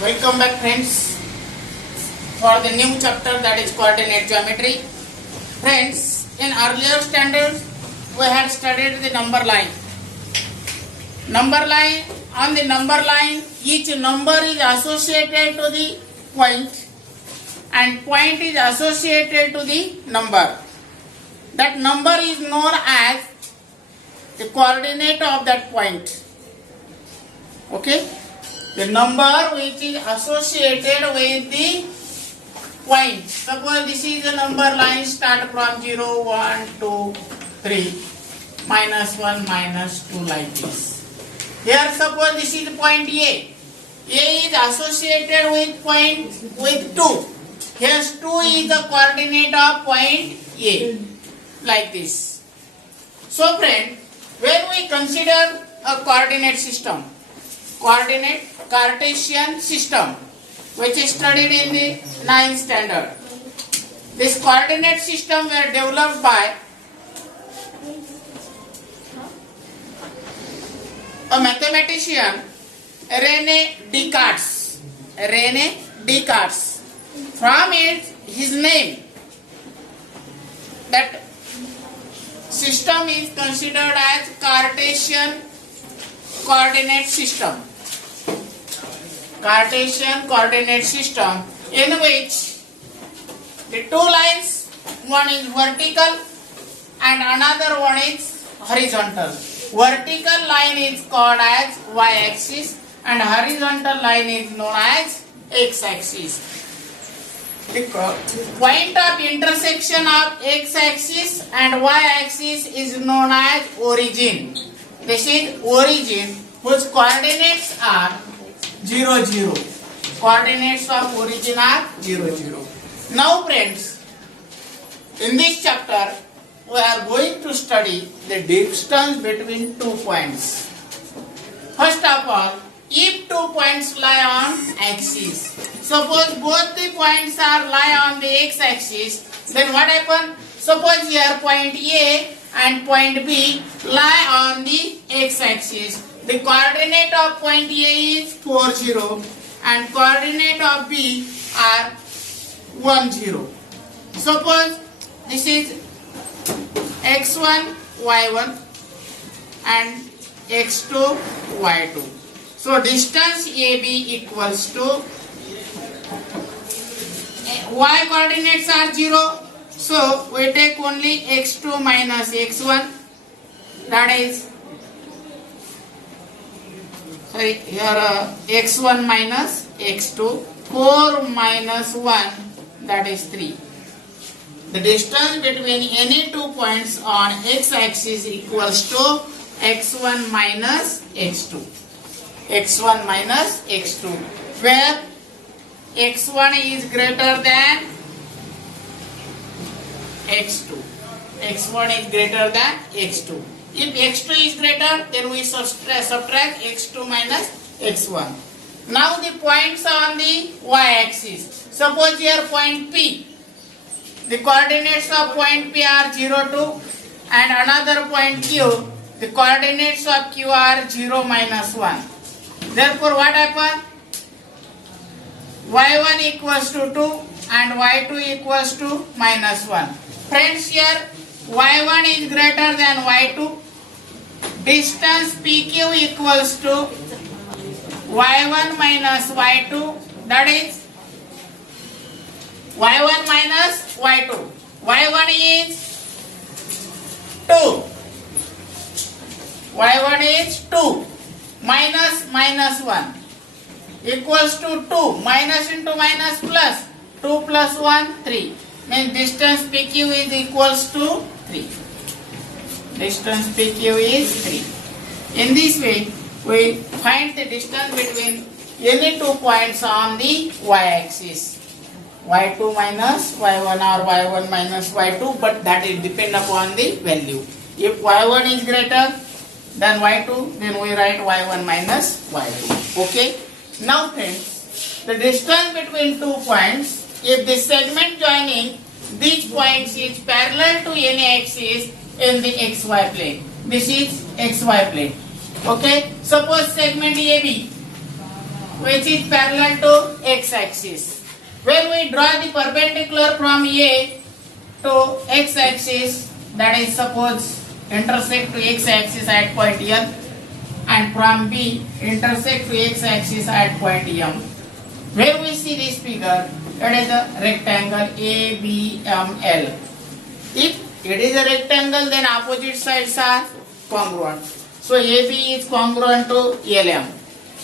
Welcome back friends for the new chapter, that is coordinate geometry. Friends, in earlier standards we had studied the number line. On the number line, each number is associated to the point and point is associated to the number. That number is known as the coordinate of that point. Okay? The number which is associated with the point. Suppose this is the number line, start from 0, 1, 2, 3, minus 1, minus 2, like this. Here suppose this is the point A. A is associated with point with 2. Here 2 is the coordinate of point A, like this. So friend, when we consider a coordinate system, Cartesian system, which is studied in the 9th standard. This coordinate system were developed by a mathematician, Rene Descartes. From his name, that system is considered as Cartesian coordinate system. Cartesian coordinate system, in which the two lines, one is vertical and another one is horizontal. Vertical line is called as y-axis and horizontal line is known as x-axis. The point of intersection of x-axis and y-axis is known as origin. This is origin, whose coordinates are 0, 0. Coordinates of origin are 0, 0. Now friends, in this chapter we are going to study the distance between 2 points. First of all, if 2 points lie on axis, suppose both the points are lie on the x-axis, then what happens? Suppose here point A and point B lie on the x-axis. The coordinate of point A is 4, 0 and coordinate of B are 1, 0. Suppose this is x1, y1 and x2, y2. So distance AB equals to y coordinates are 0. So we take only x2 minus x1, that is x1 minus x2, 4 minus 1, that is 3. The distance between any 2 points on x-axis equals to x1 minus x2. x1 minus x2, where x1 is greater than x2. x1 is greater than x2. If x2 is greater, then we subtract x2 minus x1. Now the points on the y-axis. Suppose here point P. The coordinates of point P are 0, 2 and another point Q. The coordinates of Q are 0, minus 1. Therefore what happens? y1 equals to 2 and y2 equals to minus 1. Friends, here y1 is greater than y2. Distance PQ equals to y1 minus y2, that is y1 minus y2. y1 is 2. y1 is 2 minus 1 equals to 2. Minus into minus plus. 2 plus 1, 3. Means distance PQ is equals to 3. Distance PQ is 3. In this way, we find the distance between any 2 points on the y-axis. y2 minus y1 or y1 minus y2, but that is depend upon the value. If y1 is greater than y2, then we write y1 minus y2. Okay? Now friends, the distance between 2 points, if the segment joining these points is parallel to any axis in the xy plane. This is xy plane. Okay? Suppose segment AB which is parallel to x-axis. When we draw the perpendicular from A to x-axis, that is suppose intersect to x-axis at point L, and from B intersect to x-axis at point M. When we see this figure, it is a rectangle ABML. If it is a rectangle, then opposite sides are congruent. So AB is congruent to LM.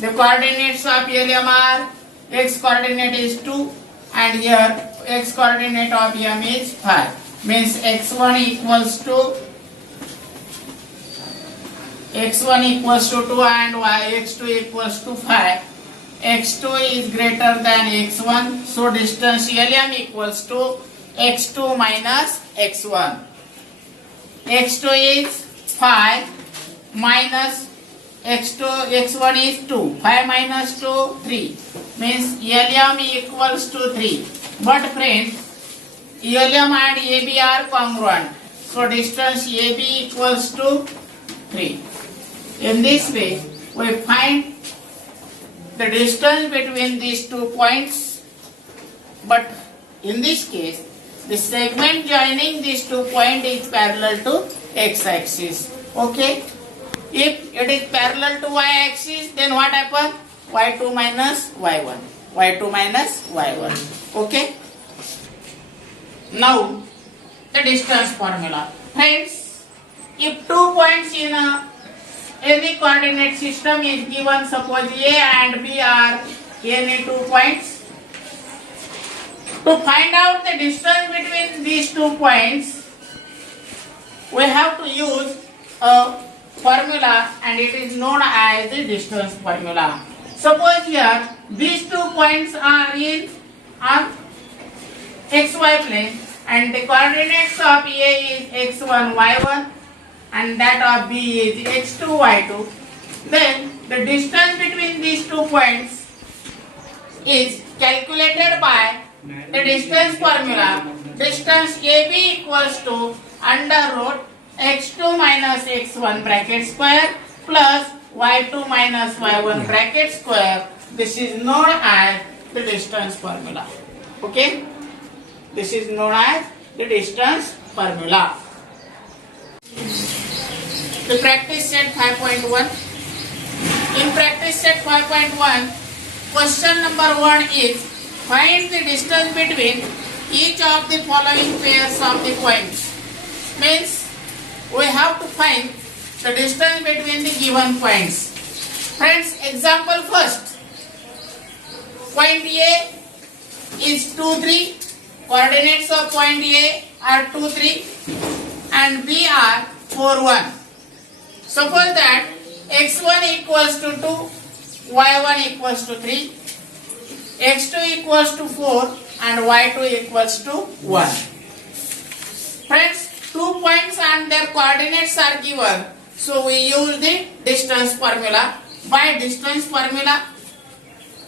The coordinates of LM are, x coordinate is 2 and here x coordinate of M is 5. Means x1 equals to 2 and x2 equals to 5. x2 is greater than x1, so distance LM equals to x2 minus x1. x2 is 5 minus x1 is 2. 5 minus 2, 3. Means LM equals to 3. But friends, LM and AB are congruent. So distance AB equals to 3. In this way, we find the distance between these 2 points. But in this case, the segment joining these 2 points is parallel to x-axis. Okay? If it is parallel to y-axis, then what happens? y2 minus y1. y2 minus y1. Okay? Now, the distance formula. Friends, if 2 points in any coordinate system is given, suppose A and B are any 2 points. To find out the distance between these 2 points, we have to use a formula, and it is known as the distance formula. Suppose here these 2 points are in on xy plane and the coordinates of A is x1 y1 and that of B is x2 y2. Then the distance between these 2 points is calculated by the distance formula. Distance AB equals to under root x2 minus x1 bracket square plus y2 minus y1 bracket square. This is known as the distance formula. Okay? This is known as the distance formula. The practice set 5.1. In practice set 5.1, question number 1 is find the distance between each of the following pairs of the points. Means we have to find the distance between the given points. Friends, example first. Point A is 2, 3. Coordinates of point A are 2, 3 and B are 4, 1. Suppose that x1 equals to 2, y1 equals to 3, x2 equals to 4 and y2 equals to 1. Friends, 2 points and their coordinates are given. So we use the distance formula. By distance formula,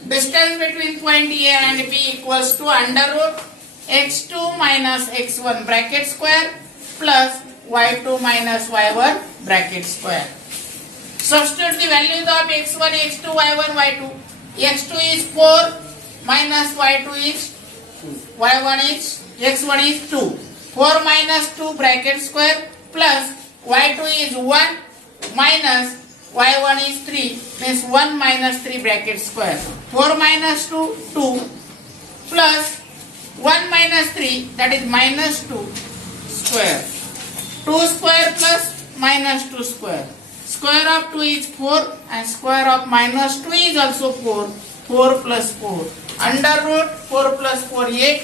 distance between point A and B equals to under root x2 minus x1 bracket square plus y2 minus y1 bracket square. Substitute the values of x1, x2, y1, y2. x2 is 4 minus y2 is y1 is x1 is 2. 4 minus 2 bracket square plus y2 is 1 minus y1 is 3, means 1 minus 3 bracket square. 4 minus 2, 2 plus 1 minus 3, that is minus 2 square. 2 square plus minus 2 square. Square of 2 is 4 and square of minus 2 is also 4. 4 plus 4. Under root 4 plus 4, 8.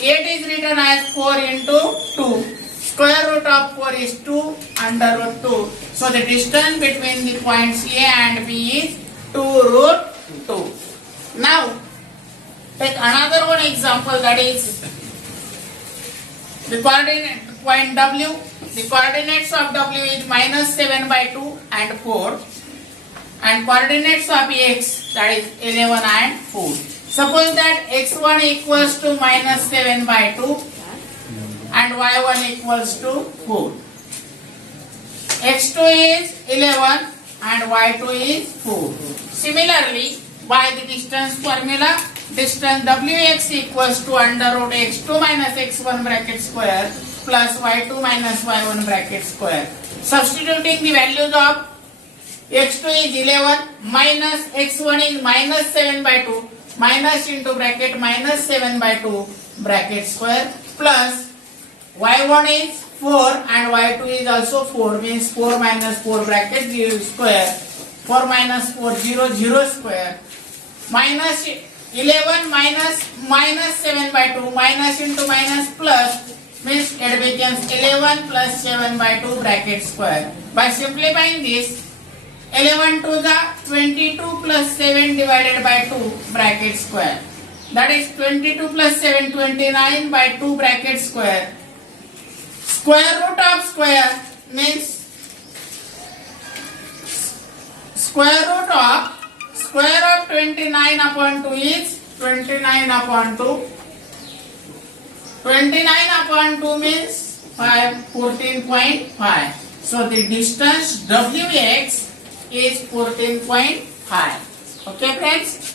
8 is written as 4 into 2. Square root of 4 is 2 under root 2. So the distance between the points A and B is 2 root 2. Now take another one example, that is the coordinate point W. The coordinates of W is minus 7 by 2 and 4 and coordinates of X, that is 11 and 4. Suppose that x1 equals to minus 7 by 2 and y1 equals to 4. x2 is 11 and y2 is 4. Similarly, by the distance formula. Distance Wx equals to under root x2 minus x1 bracket square plus y2 minus y1 bracket square. Substituting the values of x2 is 11 minus x1 is minus 7 by 2 minus into bracket minus 7 by 2 bracket square plus y1 is 4 and y2 is also 4 means 4 minus 4 bracket 0 square 4 minus 4 0 0 square minus 11 minus 7 by 2 minus into minus plus means it becomes 11 plus 7 by 2 bracket square. By simplifying this 11 to the 22 plus 7 divided by 2 bracket square, that is 22 plus 7 29 by 2 bracket square. Square root of square means square root of 29 upon 2 is 29 upon 2. 29 upon 2 means 14.5. So the distance Wx is 14.5. Okay friends.